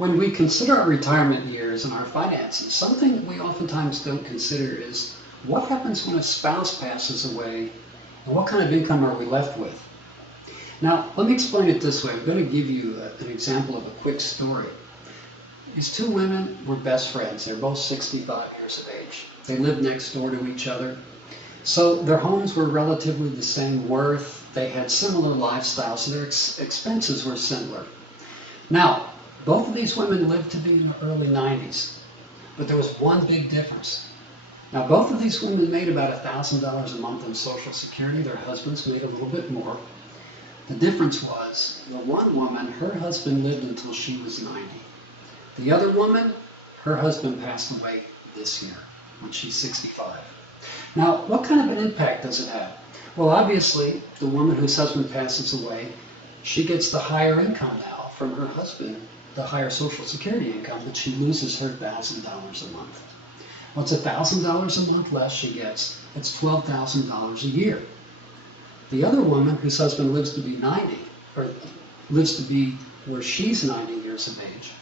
When we consider our retirement years and our finances, something we oftentimes don't consider is what happens when a spouse passes away and what kind of income are we left with? Now, let me explain it this way. I'm going to give you an example of a quick story. These two women were best friends. They're both 65 years of age. They lived next door to each other. So their homes were relatively the same worth. They had similar lifestyles, so their expenses were similar. Now, both of these women lived to be in the early 90s, but there was one big difference. Now, both of these women made about $1,000 a month in Social Security. Their husbands made a little bit more. The difference was the one woman, her husband lived until she was 90. The other woman, her husband passed away this year when she's 65. Now, what kind of an impact does it have? Well, obviously, the woman whose husband passes away, she gets the higher income now from her husband, the higher Social Security income, but she loses her $1,000 a month. Well, it's $1,000 a month less she gets. It's $12,000 a year. The other woman whose husband lives to be 90, or lives to be where she's 90 years of age,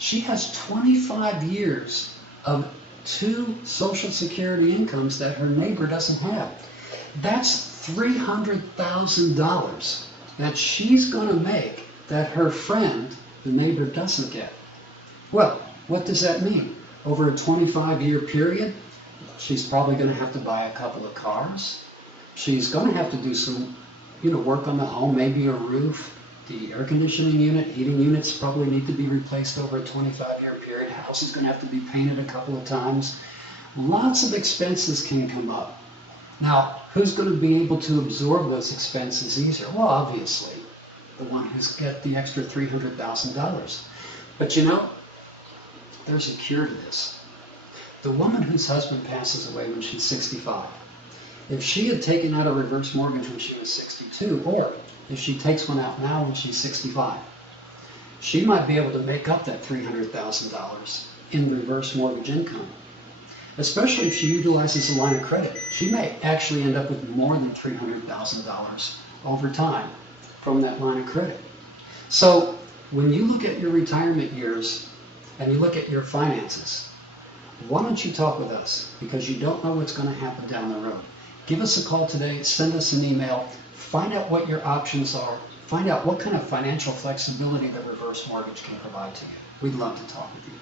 she has 25 years of two Social Security incomes that her neighbor doesn't have. That's $300,000 that she's going to make that her friend, the neighbor, doesn't get. Well, what does that mean? Over a 25-year period, she's probably going to have to buy a couple of cars. She's going to have to do some, work on the home, maybe a roof. The air conditioning unit, heating units probably need to be replaced over a 25-year period. House is going to have to be painted a couple of times. Lots of expenses can come up. Now, who's going to be able to absorb those expenses easier? Well, obviously, the one who's got the extra $300,000. But there's a cure to this. The woman whose husband passes away when she's 65, if she had taken out a reverse mortgage when she was 62, or if she takes one out now when she's 65, she might be able to make up that $300,000 in reverse mortgage income. Especially if she utilizes a line of credit. She may actually end up with more than $300,000 over time from that line of credit. So when you look at your retirement years and you look at your finances, why don't you talk with us? Because you don't know what's going to happen down the road. Give us a call today, send us an email, find out what your options are, find out what kind of financial flexibility the reverse mortgage can provide to you. We'd love to talk with you.